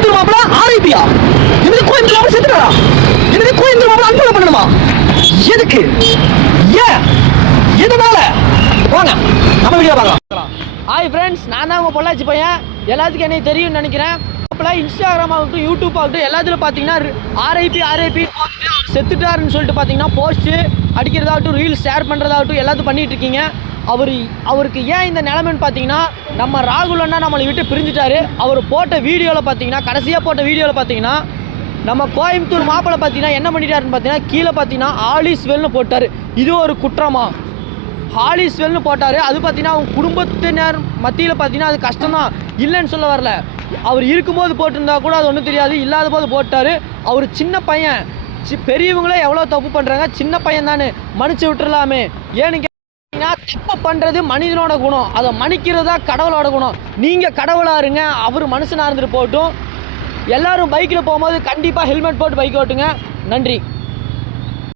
கோயம்புத்தூர் மாப்பிள்ள ஆர்ஐபியா? என்னது கோயம்புத்தூர் மாப்பிள்ள செத்துட்டாரா? என்னது கோயம்புத்தூர் மாப்பிள்ள அன்ஃபாலோ பண்ணணுமா? எதுக்கு? ஏன்? எதனால? வாங்க நம்ம வீடியோ பார்க்கலாம். ஹாய் ஃப்ரெண்ட்ஸ், நான் தான் உங்கள் பொள்ளாச்சி பையன். எல்லாத்துக்கும் என்ன தெரியும்னு நினைக்கிறேன். அப்போலாம் இன்ஸ்டாகிராம் ஆகட்டும், யூடியூப் ஆகட்டும், எல்லாத்துலையும் பார்த்தீங்கன்னா ஆர்ஐபி செத்துட்டாருன்னு சொல்லிட்டு பார்த்தீங்கன்னா போஸ்ட்டு அடிக்கிறதாகட்டும், ரீல்ஸ் ஷேர் பண்ணுறதாகட்டும் எல்லாத்தையும் பண்ணிகிட்டு இருக்கீங்க. அவருக்கு ஏன் இந்த நிலைமைன்னு பார்த்தீங்கன்னா, நம்ம ராகுல் அண்ணா நம்மளை விட்டு பிரிஞ்சுட்டாரு. அவர் போட்ட வீடியோவில் பார்த்தீங்கன்னா, கடைசியாக போட்ட வீடியோவில் பார்த்தீங்கன்னா, நம்ம கோயம்புத்தூர் மாப்பிள்ளை பார்த்தீங்கன்னா என்ன பண்ணிட்டாருன்னு பார்த்தீங்கன்னா, கீழே பார்த்தீங்கன்னா ஆல் இஸ் வெல்னு போட்டார். இது ஒரு குற்றமா? ஆல் இஸ் வெல்னு போட்டார். அது பார்த்தீங்கன்னா அவங்க குடும்பத்தினர் மத்தியில் பார்த்தீங்கன்னா அது கஷ்டம்தான், இல்லைன்னு சொல்ல வரல. அவர் இருக்கும்போது போட்டிருந்தா கூட அது ஒன்றும் தெரியாது, இல்லாத போது போட்டார். அவர் சின்ன பையன், பெரியவங்களே எவ்வளோ தப்பு பண்ணுறாங்க, சின்ன பையன் தானே மன்னிச்சு விட்டுறலாமே. ஏன்னு கேட்டீங்கன்னா, தப்பு பண்ணுறது மனிதனோட குணம், அதை மன்னிக்கிறதா கடவுளோட குணம். நீங்கள் கடவுளாக இருங்க, அவர் மனுஷனாக இருந்துட்டு போகட்டும். எல்லோரும் பைக்கில் போகும்போது கண்டிப்பாக ஹெல்மெட் போட்டு பைக் ஓட்டுங்க. நன்றி.